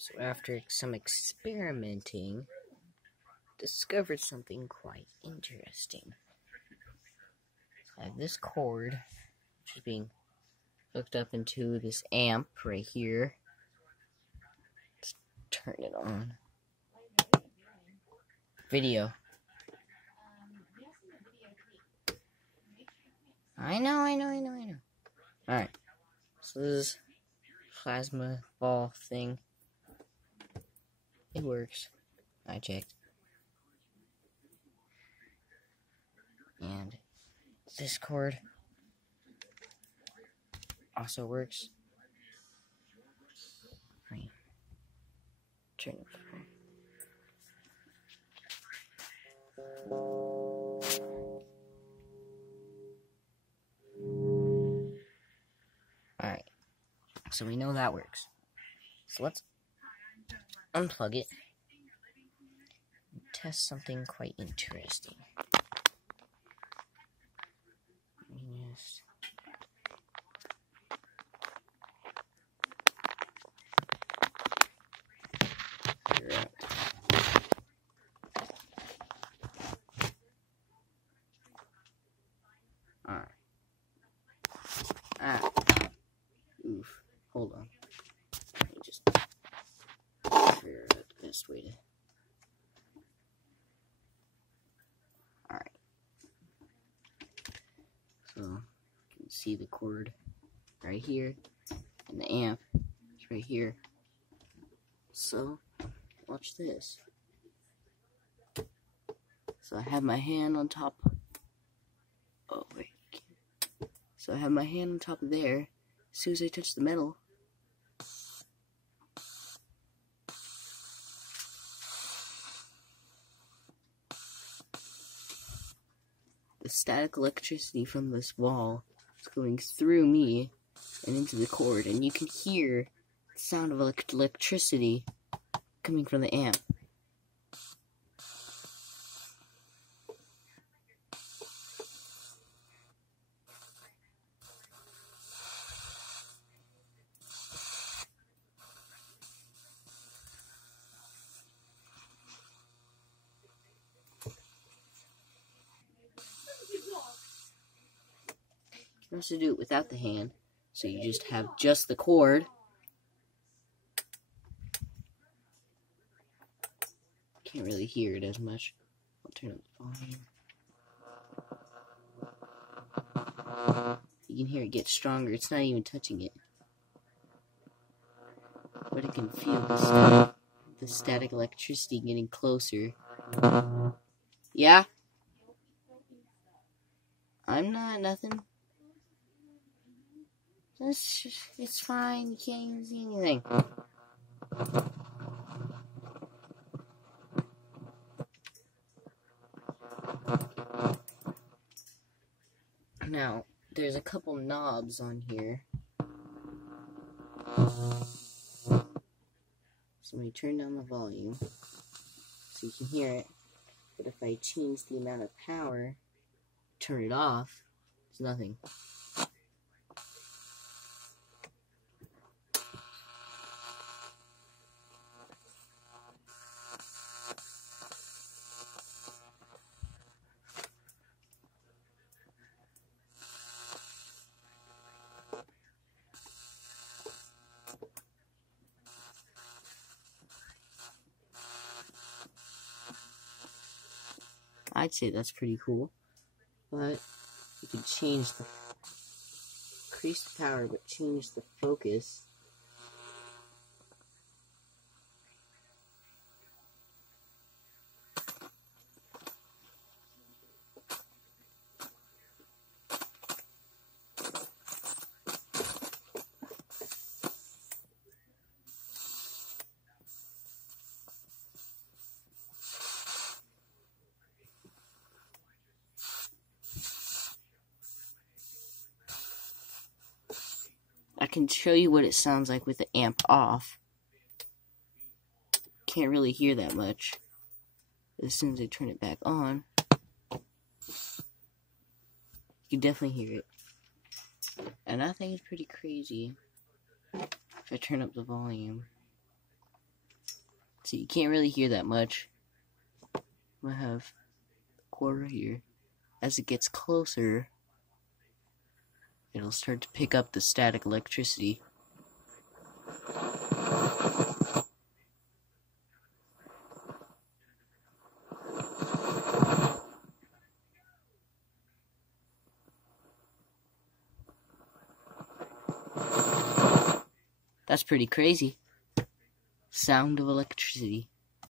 So after some experimenting, discovered something quite interesting. I have this cord, which is being hooked up into this amp right here. Let's turn it on. Video. I know. Alright. So this is plasma ball thing. It works. I checked. And this cord also works. Right. Turn it on. Alright. So we know that works. So let's unplug it and test something quite interesting. Yes. Alright. Oof. Hold on. Let me just figure out the best way to. Alright. So, you can see the cord right here, and the amp is right here. So, watch this. So I have my hand on top. Oh, wait. So I have my hand on top of there. As soon as I touch the metal, the static electricity from this wall is going through me and into the cord, and you can hear the sound of electricity coming from the amp. You can also do it without the hand, so you just have just the cord. Can't really hear it as much. I'll turn up the volume. You can hear it get stronger. It's not even touching it. But it can feel the static electricity getting closer. Yeah? I'm not, nothing. It's fine. You can't even see anything. Now, there's a couple knobs on here. So let me turn down the volume so you can hear it. But if I change the amount of power, turn it off, it's nothing. I'd say that's pretty cool, but you can increase the power, but change the focus. I can show you what it sounds like with the amp off. Can't really hear that much. As soon as I turn it back on, you can definitely hear it. And I think it's pretty crazy if I turn up the volume. So you can't really hear that much. I have a cord right here. As it gets closer, it'll start to pick up the static electricity. That's pretty crazy. Sound of electricity.